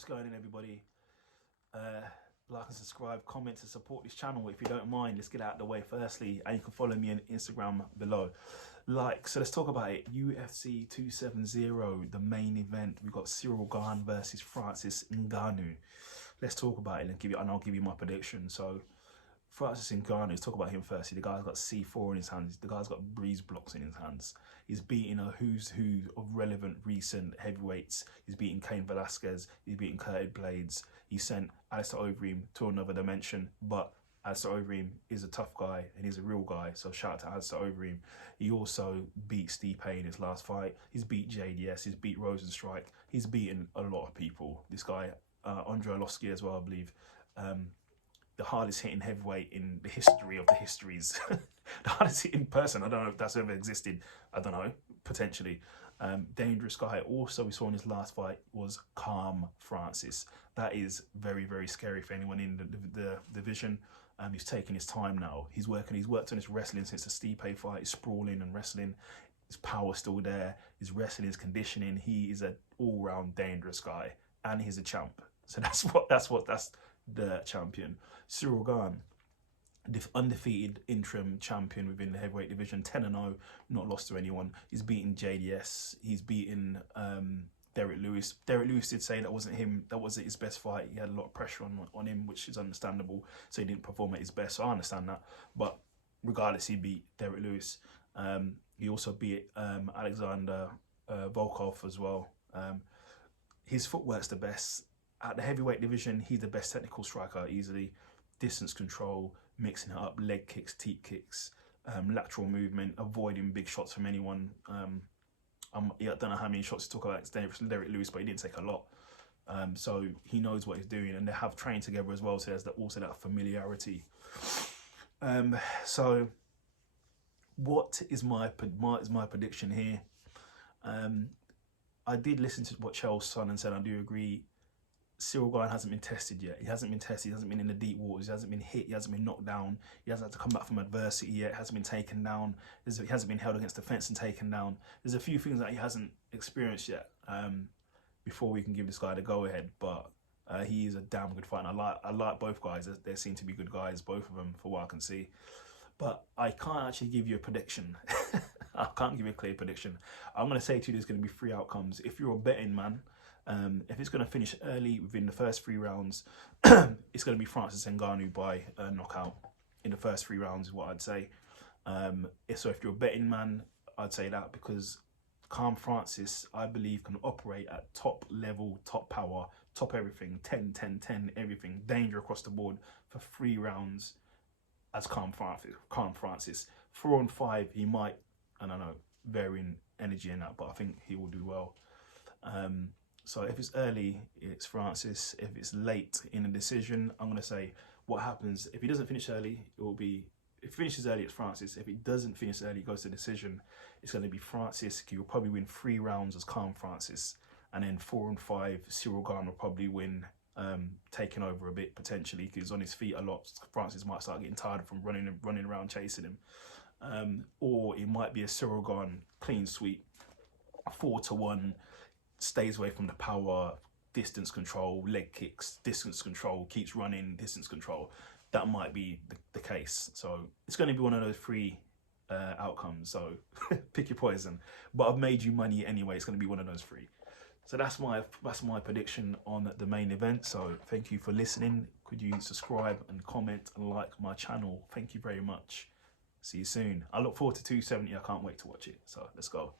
What's going on, everybody? Like and subscribe, comment to support this channel if you don't mind. Let's get out of the way firstly, and you can follow me on Instagram below. So let's talk about it. UFC 270, the main event. We've got Ciryl Gane versus Francis Ngannou. Let's talk about it and I'll give you my prediction. So Francis Ngannou, let's talk about him first. The guy's got C4 in his hands. The guy's got breeze blocks in his hands. He's beating a who's who of relevant recent heavyweights. He's beating Cain Velasquez. He's beating Curtis Blades. He sent Alistair Overeem to another dimension. But Alistair Overeem is a tough guy and he's a real guy. So shout out to Alistair Overeem. He also beat Stipe in his last fight. He's beat JDS. He's beat Rosenstrike. He's beaten a lot of people. This guy, Andre Arlovski as well, I believe. The hardest hitting heavyweight in the history of the histories. The hardest hitting person. I don't know if that's ever existed. I don't know, potentially. Dangerous guy. Also, we saw in his last fight was Calm Francis. That is very, very scary for anyone in the division. He's taking his time now. He's worked on his wrestling since the Stipe fight. He's sprawling and wrestling. His power's still there. His wrestling, his conditioning. He is an all-round dangerous guy, and he's a champ. So that's the champion. Ciryl Gane, the undefeated interim champion within the heavyweight division, 10-0, not lost to anyone. He's beaten JDS. He's beaten Derek Lewis. Derek Lewis did say that wasn't him. That wasn't his best fight. He had a lot of pressure on him, which is understandable. So he didn't perform at his best. So I understand that. But regardless, he beat Derek Lewis. He also beat Alexander Volkov as well. His footwork's the best. At the heavyweight division, he's the best technical striker easily. Distance control, mixing it up, leg kicks, teep kicks, lateral movement, avoiding big shots from anyone. I don't know how many shots to talk about Derek Lewis, but he didn't take a lot. So he knows what he's doing, and they have trained together as well, so there's also that familiarity. So what is my prediction here? I did listen to what Cheryl's son and said, I do agree. Ciryl Gane hasn't been tested yet. He hasn't been tested. He hasn't been in the deep waters. He hasn't been hit. He hasn't been knocked down. He hasn't had to come back from adversity yet. He hasn't been taken down. He hasn't been held against the fence and taken down. There's a few things that he hasn't experienced yet before we can give this guy the go-ahead. But he is a damn good fighter. I like both guys. They seem to be good guys, both of them, for what I can see. But I can't actually give you a prediction. I can't give you a clear prediction. I'm going to say to you there's going to be 3 outcomes. If you're a betting man, if it's going to finish early within the first 3 rounds, it's going to be Francis Ngannou by knockout in the first 3 rounds is what I'd say. So if you're a betting man, I'd say that, because Calm Francis, I believe, can operate at top level, top power, top everything, 10, 10, 10, everything, danger across the board for 3 rounds as Calm Francis. 4 and 5, he might, I don't know, vary in energy in that, but I think he will do well. So if it's early, it's Francis. If it's late in a decision, I'm going to say what happens. If he doesn't finish early, it will be, if he finishes early, it's Francis. If he doesn't finish early, goes to decision, it's going to be Francis. He will probably win 3 rounds as Calm Francis. And then 4 and 5, Ciryl Gane will probably win, taking over a bit potentially, because he's on his feet a lot. Francis might start getting tired from running around chasing him. Or it might be a Ciryl Gane clean sweep, 4-1, stays away from the power, distance control, leg kicks, distance control, keeps running, distance control. That might be the case. So it's going to be one of those 3 outcomes. So pick your poison. But I've made you money anyway. It's going to be one of those 3. So that's my prediction on the main event. So thank you for listening. Could you subscribe and comment and like my channel? Thank you very much. See you soon. I look forward to 270. I can't wait to watch it. So let's go.